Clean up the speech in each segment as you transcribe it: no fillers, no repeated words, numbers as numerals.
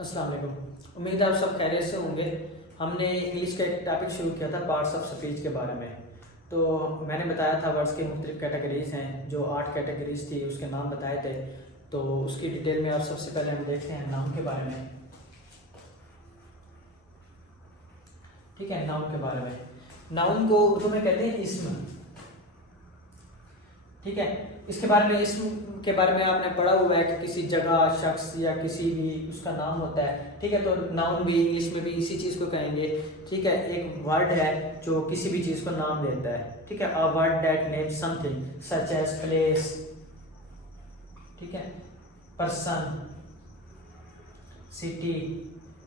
अस्सलाम वालेकुम। उम्मीद है आप सब खैरियत से होंगे। हमने इंग्लिश का एक टॉपिक शुरू किया था पार्ट्स ऑफ स्पीच के बारे में। तो मैंने बताया था वर्ड्स के मुख्तलिफ कैटेगरीज हैं, जो 8 कैटेगरीज थी उसके नाम बताए थे। तो उसकी डिटेल में आप सबसे पहले हम देखते हैं नाउन के बारे में। ठीक है, नाउन के बारे में। नाउन को उर्दू में कहते हैं इस्म। ठीक है, इसके बारे में, इस्म के बारे में आपने पढ़ा हुआ है कि किसी जगह, शख्स या किसी भी उसका नाम होता है। ठीक है, तो नाउन भी इंग्लिश में भी इसी चीज़ को कहेंगे। ठीक है, एक वर्ड है जो किसी भी चीज़ को नाम देता है। ठीक है, a word that names something such as place, ठीक है, पर्सन, सिटी।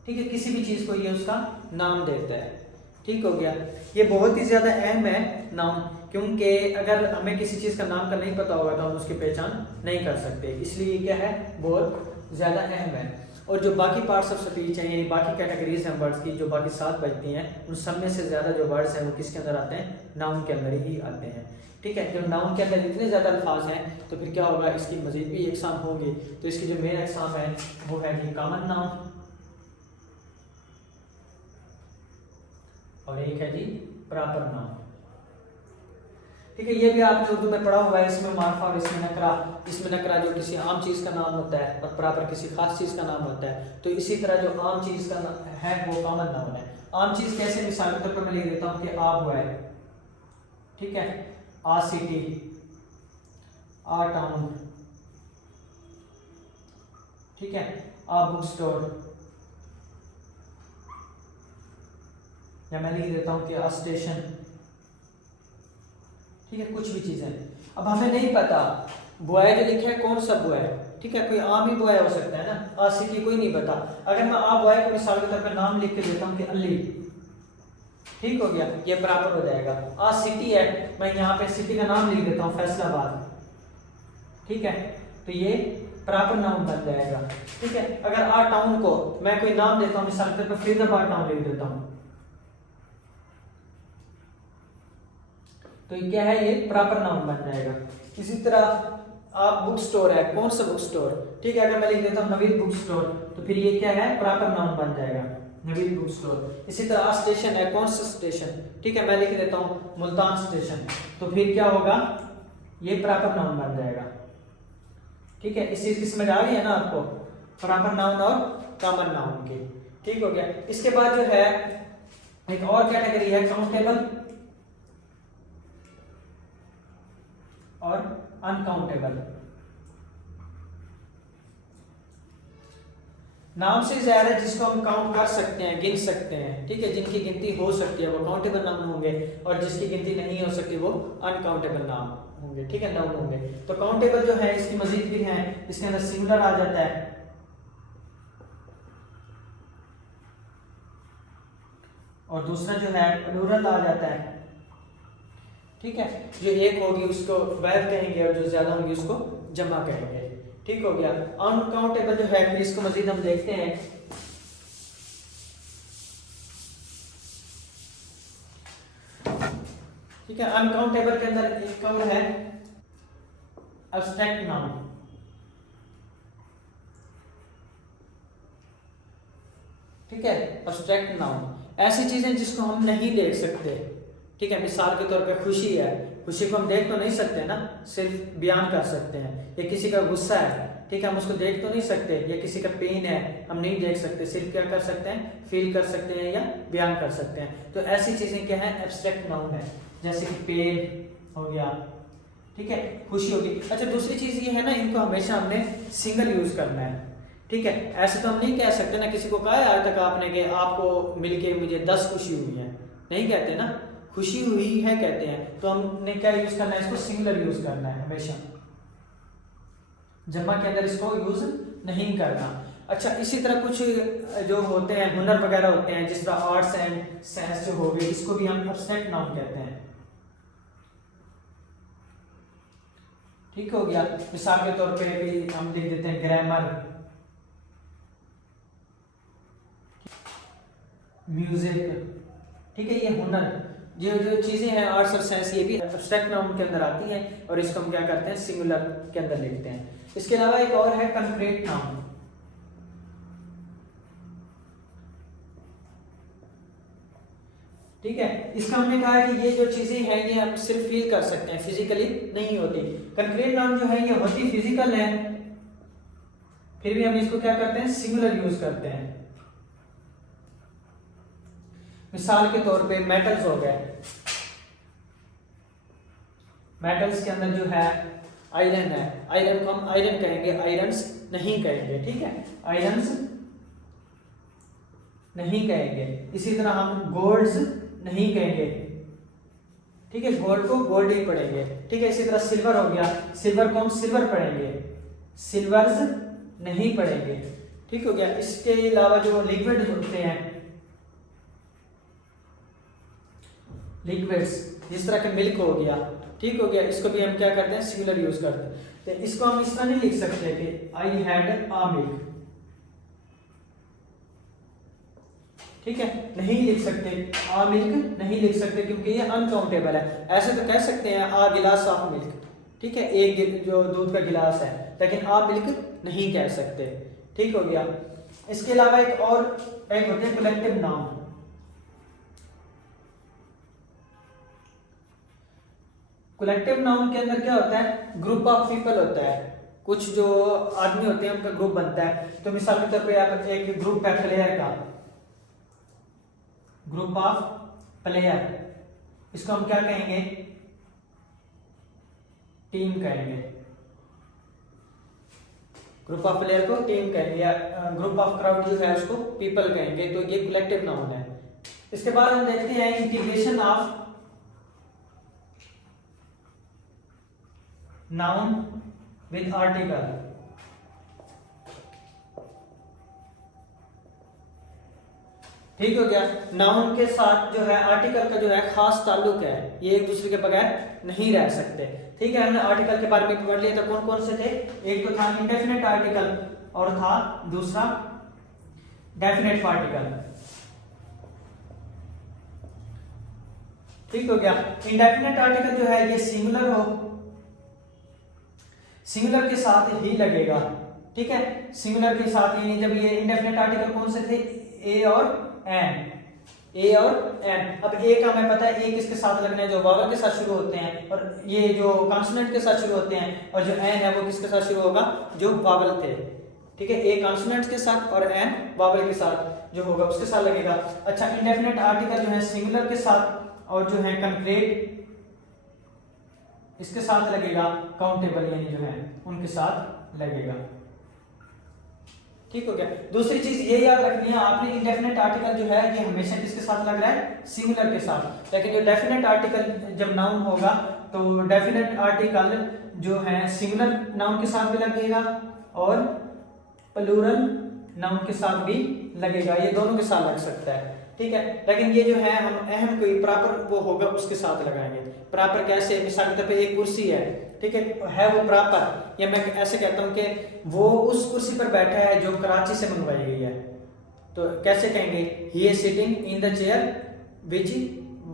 ठीक है, किसी भी चीज़ को ये उसका नाम देता है। ठीक हो गया। ये बहुत ही ज़्यादा अहम है नाउन, क्योंकि अगर हमें किसी चीज़ का नाम का नहीं पता होगा तो हम उसकी पहचान नहीं कर सकते। इसलिए क्या है, बहुत ज़्यादा अहम है। और जो बाकी पार्ट्स ऑफ स्पीच हैं, यानी बाकी कैटेगरीज हैं वर्ड्स की, जो बाकी 7 बजती हैं, उन सब में से ज़्यादा जो वर्ड्स हैं वो किसके अंदर आते हैं, नाउन के अंदर ही आते हैं। ठीक है, जब नाउन के अंदर इतने ज़्यादा अल्फाज हैं तो फिर क्या होगा, इसकी मज़ीद भी अक़साम होंगी। तो इसकी जो मेन अक़साम है वो है कि कॉमन नाउन, और एक है जी प्रॉपर नाउन। ठीक है, ये भी आपने उर्दू में पढ़ा हुआ है। इसमें मार्फा और इसमें नकरा। इसमें नकरा जो किसी आम चीज़ का नाम होता है और प्रॉपर किसी खास चीज़ का नाम होता है। तो इसी तरह जो आम चीज़ का है वो कॉमन नाउन है। आम चीज़ कैसे, मिसाल के तौर पर मैं लिख देता हूँ कि आ हुआ है। ठीक है, आ सिटी, आ टाउन, ठीक है, आ बुक स्टोर, या मैं लिख देता हूँ कि आ स्टेशन। ठीक है, कुछ भी चीज़ें। अब हमें नहीं पता बॉय जो लिखा है कौन सा बॉय है। ठीक है, कोई आम ही बॉय हो सकता है ना, आ सिटी कोई नहीं पता। अगर मैं आ बॉय को मिसाल के तौर पर नाम लिख के देता हूँ कि अली, ठीक हो गया, ये प्रॉपर हो जाएगा। आ सिटी है, मैं यहाँ पे सिटी का नाम लिख देता हूँ फैसलाबाद। ठीक है, तो ये प्रॉपर नाउन बन जाएगा। ठीक है, अगर आ टाउन को मैं कोई नाम देता हूँ, मिसाल के तौर पर फरीदाबाद टाउन लिख देता हूँ, तो ये क्या है, ये प्रॉपर नाउन बन जाएगा। इसी तरह आप बुक स्टोर है, कौन सा बुक स्टोर। ठीक है, अगर मैं लिख देता हूँ नवीद बुक स्टोर, तो फिर ये क्या है, प्रॉपर नाउन बन जाएगा, नवीद बुक स्टोर। इसी तरह स्टेशन है, कौन सा स्टेशन। ठीक है, मैं लिख देता हूँ मुल्तान स्टेशन, तो फिर क्या होगा, ये प्रॉपर नाउन बन जाएगा। ठीक है, इस चीज की समझ आ गई है ना आपको, प्रॉपर नाउन और कॉमन नाउन की। ठीक हो गया। इसके बाद जो है एक और कैटेगरी है काउंटेबल और अनकाउंटेबल। नाम से ज्यादा जिसको हम काउंट कर सकते हैं, गिन सकते हैं। ठीक है, जिनकी गिनती हो सकती है वो काउंटेबल नाउन होंगे, और जिसकी गिनती नहीं हो सकती वो अनकाउंटेबल नाम होंगे। ठीक है, नाउन होंगे। तो काउंटेबल जो है इसकी मजीद भी है, इसके अंदर सिंगुलर आ जाता है, और दूसरा जो है प्लूरल आ जाता है। ठीक है, जो एक होगी उसको वैध कहेंगे और जो ज्यादा होंगी उसको जमा कहेंगे। ठीक हो गया। अनकाउंटेबल जो है फिर इसको मजीद हम देखते हैं। ठीक है, अनकाउंटेबल के अंदर एक और है एब्स्ट्रैक्ट नाउन। ठीक है, एब्स्ट्रैक्ट नाउन ऐसी चीजें जिसको हम नहीं देख सकते। ठीक है, मिसाल के तौर पे खुशी है, खुशी को हम देख तो नहीं सकते ना, सिर्फ बयान कर सकते हैं। या किसी का गुस्सा है, ठीक है, हम उसको देख तो नहीं सकते। या किसी का पेन है, हम नहीं देख सकते, सिर्फ क्या कर सकते हैं, फील कर सकते हैं या बयान कर सकते हैं। तो ऐसी चीजें क्या है, एब्स्ट्रैक्ट नाउन है। जैसे कि पेन हो गया, ठीक है, खुशी होगी। अच्छा, दूसरी चीज ये है ना, इनको हमेशा हमने सिंगल यूज करना है। ठीक है, ऐसे तो हम नहीं कह सकते ना, किसी को कहा है आज तक आपने कि आपको मिलके मुझे 10 खुशी हुई है, नहीं कहते ना, खुशी हुई है कहते हैं। तो हमने क्या यूज करना है, इसको सिंगुलर यूज करना है हमेशा, जमा के अंदर इसको यूज नहीं करना। अच्छा, इसी तरह कुछ जो होते हैं हुनर वगैरह होते हैं, जिस तरह आर्ट्स एंड साइंस जो हो गए, इसको भी हम एब्स्ट्रैक्ट नाउन कहते हैं। ठीक हो गया। मिसाल के तौर पे भी हम लिख देते हैं ग्रामर, म्यूजिक। ठीक है, ये हुनर, जो जो चीजें हैं आर्ट्स और साइंस, ये भी एब्स्ट्रैक्ट नाउन के अंदर आती हैं, और इसको हम क्या करते हैं, सिंगुलर के अंदर लिखते हैं। इसके अलावा एक और है कंक्रीट नाउन। ठीक है। इसका हमने कहा है कि ये जो चीजें हैं ये हम सिर्फ फील कर सकते हैं, फिजिकली नहीं होती। कंक्रीट नाउन जो है ये होती फिजिकल है, फिर भी हम इसको क्या करते हैं, सिंगुलर यूज करते हैं। मिसाल के तौर पे मेटल्स हो गए, मेटल्स के अंदर जो है आयरन है, आयरन को हम आयरन कहेंगे, आयरन्स नहीं कहेंगे, ठीक है, आयरन्स नहीं कहेंगे। इसी तरह हम गोल्ड्स नहीं कहेंगे, ठीक है, गोल्ड को गोल्ड ही पढ़ेंगे, ठीक है। इसी तरह सिल्वर हो गया, सिल्वर को हम सिल्वर पढ़ेंगे, सिल्वर्स नहीं पढ़ेंगे, ठीक हो गया। इसके अलावा जो लिक्विड होते हैं, लिक्विड्स जिस तरह के मिल्क हो गया, ठीक हो गया, इसको भी हम क्या करते हैं, सिंगुलर यूज करते हैं। तो इसको हम इस तरह नहीं लिख सकते कि आई हैड अ मिल्क, ठीक है, नहीं लिख सकते, आ मिल्क नहीं लिख सकते क्योंकि ये अनकाउंटेबल है। ऐसे तो कह सकते हैं आ गिलास ऑफ मिल्क, ठीक है, एक जो दूध का गिलास है, लेकिन आ मिल्क नहीं कह सकते, ठीक हो गया। इसके अलावा एक होते हैं कलेक्टिव नाउन। कलेक्टिव नाउन के अंदर क्या होता है, ग्रुप ऑफ पीपल होता है, कुछ जो आदमी होते हैं उनका ग्रुप बनता है। तो मिसाल के तौर पे एक ग्रुप है प्लेयर का, ग्रुप ऑफ प्लेयर, इसको हम क्या कहेंगे, टीम कहेंगे। ग्रुप ऑफ प्लेयर को टीम कहेंगे, या ग्रुप ऑफ क्राउड जो है उसको पीपल कहेंगे। तो ये कलेक्टिव नाउन है। इसके बाद हम देखते हैं integration of noun with article. ठीक हो गया। नाउन के साथ जो है आर्टिकल का जो है खास ताल्लुक है, ये एक दूसरे के बगैर नहीं रह सकते। ठीक है, हमने आर्टिकल के बारे में पढ़ लिया था, कौन कौन से थे, एक तो था इंडेफिनेट आर्टिकल और था दूसरा डेफिनेट पार्टिकल। ठीक हो गया। इंडेफिनेट आर्टिकल जो है ये सिंगुलर हो, सिंगुलर के साथ ही लगेगा। ठीक है, सिंगुलर के साथ ही, जब ये इंडेफिनेट आर्टिकल कौन से थे, ए और एन, ए और एन। अब ए का हमें पता है ए किसके साथ लगना है, जो वावल के साथ शुरू होते हैं, और ये जो कॉन्सोनेंट के साथ शुरू होते हैं, और जो एन है वो किसके साथ शुरू होगा, जो वावल थे। ठीक है, ए कॉन्सोनेंट के साथ और एन वावल के साथ जो होगा उसके साथ लगेगा। अच्छा, इंडेफिनेट आर्टिकल जो है सिंगुलर के साथ और जो है कंक्रीट इसके साथ लगेगा, काउंटेबल यानी जो है उनके साथ लगेगा। ठीक हो गया। दूसरी चीज ये याद रखनी है आपने, इंडेफिनेट आर्टिकल जो है ये हमेशा किसके साथ लग रहा है, सिंगुलर के साथ। लेकिन जो डेफिनेट आर्टिकल जब नाउन होगा तो डेफिनेट आर्टिकल जो है सिंगुलर नाउन के साथ भी लगेगा और प्लूरल नाउन के साथ भी लगेगा, ये दोनों के साथ लग सकता है। ठीक है, लेकिन ये जो है हम अहम कोई प्रॉपर वो होगा उसके साथ लगाएंगे। प्रॉपर कैसे, मिसाल के तौर पे एक कुर्सी है, ठीक है वो प्रॉपर, या मैं ऐसे कहता हूं कि वो उस कुर्सी पर बैठा है जो कराची से मंगवाई गई है, तो कैसे कहेंगे, he is sitting in the chair which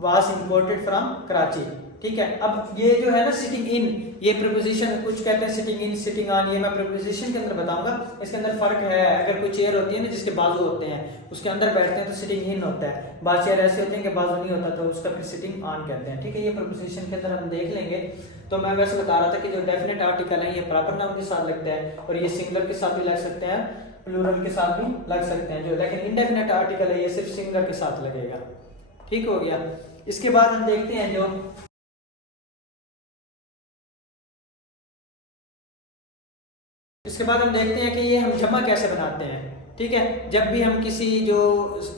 was imported from Karachi. ठीक है, अब ये जो है ना सिटिंग इन, ये प्रीपोजिशन, कुछ कहते हैं सिटिंग इन, सिटिंग ऑन, ये मैं प्रीपोजिशन के अंदर बताऊंगा। इसके अंदर फर्क है, अगर कोई चेयर होती है ना जिसके बाजू होते हैं उसके अंदर बैठते हैं तो सिटिंग इन होता है, बात चेयर ऐसे होते हैं कि बाजू नहीं होता तो उसका फिर सिटिंग ऑन कहते हैं। ठीक है, ये प्रीपोजिशन के अंदर हम देख लेंगे। तो मैं वैसे बता रहा था कि जो डेफिनेट आर्टिकल है ये प्रॉपर नाउन के साथ लगता है, और ये सिंगुलर के साथ भी लग सकते हैं, प्लूरल के साथ भी लग सकते हैं, जो लेकिन इंडेफिनेट आर्टिकल है ये सिर्फ सिंगुलर के साथ लगेगा। ठीक हो गया। इसके बाद हम देखते हैं जो इसके बाद हम देखते हैं कि ये हम जमा कैसे बनाते हैं। ठीक है, जब भी हम किसी जो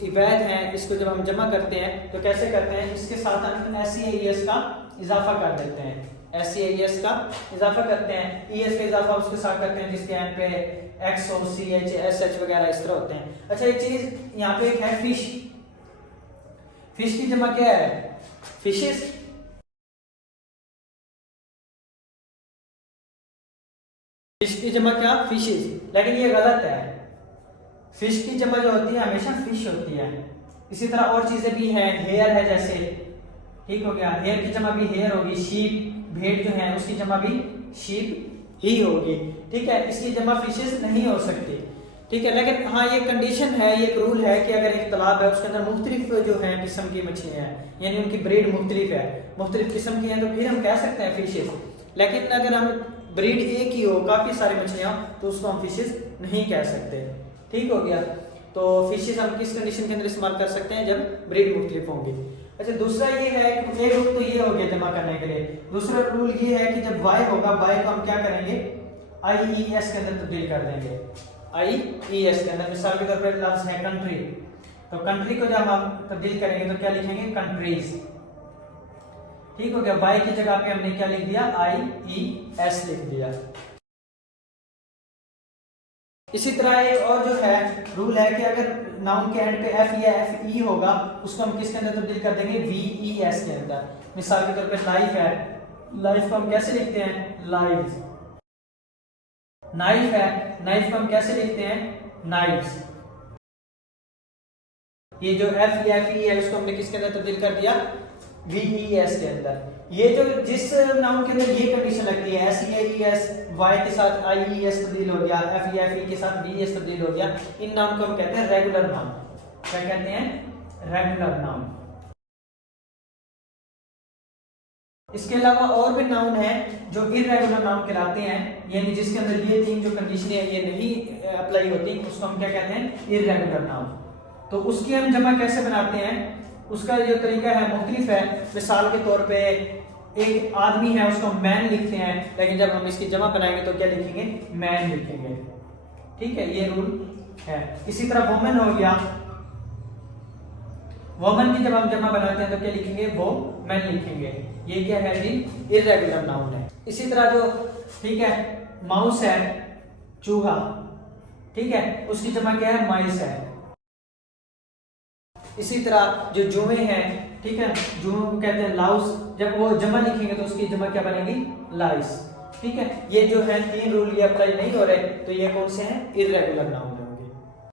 वैध हैं इसको जब हम जमा करते हैं तो कैसे करते हैं, इसके साथ हम SCAS का इजाफा कर देते हैं, SCAS का इजाफा करते हैं, ES का इजाफा उसके साथ करते हैं जिसके एंड पे X O C H S H वगैरह इस तरह होते हैं। अच्छा, एक चीज यहाँ पे एक है फिश, फिश की जमा क्या है, फिशेस। फिश की जमा क्या, फिशेस, लेकिन ये गलत है। फिश की जमा जो होती है हमेशा फिश होती है। इसी तरह और चीजें भी हैं, हेयर है जैसे, ठीक हो गया, हेयर की जमा भी हेयर होगी। शीप, भेड़ जो है उसकी जमा भी शीप ही होगी। ठीक है, इसकी जमा फिशेस नहीं हो सकती। ठीक है, लेकिन हाँ ये कंडीशन है, ये एक रूल है कि अगर एक तालाब है उसके अंदर मुख्तलिफ जो है किस्म की मछलियाँ हैं, यानी उनकी ब्रीड मुख्तलिफ है, मुख्तलिफ किस्म की हैं, तो फिर हम कह सकते हैं फिशेस। लेकिन अगर हम ब्रीड एक ही हो, काफ़ी सारी मछलियाँ, तो उसको हम फिशेस नहीं कह सकते। ठीक हो गया। तो फिशेस हम किस कंडीशन के अंदर इस्तेमाल कर सकते हैं, जब ब्रीड मुख्तलिफ होंगी। अच्छा, दूसरा ये है, एक रूल तो ये हो गया जमा करने के लिए। दूसरा रूल ये है कि जब y होगा, y को हम क्या करेंगे, IES के अंदर तब्दील कर देंगे। IES के अंदर मिसाल के तौर पर लफ्ज है कंट्री, तो कंट्री को जब हम तब्दील करेंगे तो क्या लिखेंगे, कंट्रीज। ठीक हो गया। y की जगह पे हमने क्या लिख दिया, IES लिख दिया। इसी तरह एक और जो है रूल है कि अगर नाउन के एंड पे F या FE होगा, उसको हम किसके अंदर तब्दील कर देंगे, VES के अंदर। मिसाल के तौर पे लाइफ है, लाइफ को हम कैसे लिखते हैं, लाइव्स। नाइफ है, नाइफ को हम कैसे लिखते हैं, नाइफ्स। ये जो F या FE है उसको हमने किसके अंदर तब्दील कर दिया, VES के अंदर। ये जो जिस नाउन के अंदर ये कंडीशन लगती है, SES Y के साथ IES तब्दील हो गया, F या FE के साथ VES तब्दील हो गया, इन नाउन को हम कहते हैं रेगुलर नाउन। क्या कहते हैं, रेगुलर नाउन। इसके अलावा और भी नाउन है जो इररेगुलर नाउन कहलाते हैं, यानी जिसके अंदर ये तीन जो कंडीशनें हैं ये नहीं अप्लाई होती, उसको हम क्या कहते हैं, इररेगुलर नाउन। तो उसकी हम जमा कैसे बनाते हैं, उसका जो तरीका है मुख्तलिफ है। मिसाल के तौर पे एक आदमी है, उसको मैन लिखते हैं, लेकिन जब हम इसकी जमा बनाएंगे तो क्या लिखेंगे, मैन लिखेंगे। ठीक है, ये रूल है। इसी तरह वुमेन हो गया, वुमेन की जब हम जमा बनाते हैं तो क्या लिखेंगे, वो मैन लिखेंगे। ये क्या है जी, इररेगुलर नाउन है। इसी तरह जो, ठीक है, माउस है, चूहा, ठीक है, उसकी जमा क्या है, माइस है। इसी तरह जो जुए हैं, ठीक है, जुओं को कहते हैं लाउस, जब वो जमा लिखेंगे तो उसकी जमा क्या बनेगी, लाइस। ठीक है, ये जो है तीन रूल ये अप्लाई नहीं हो रहे, तो ये कौन से हैं, इररेगुलर नाउन।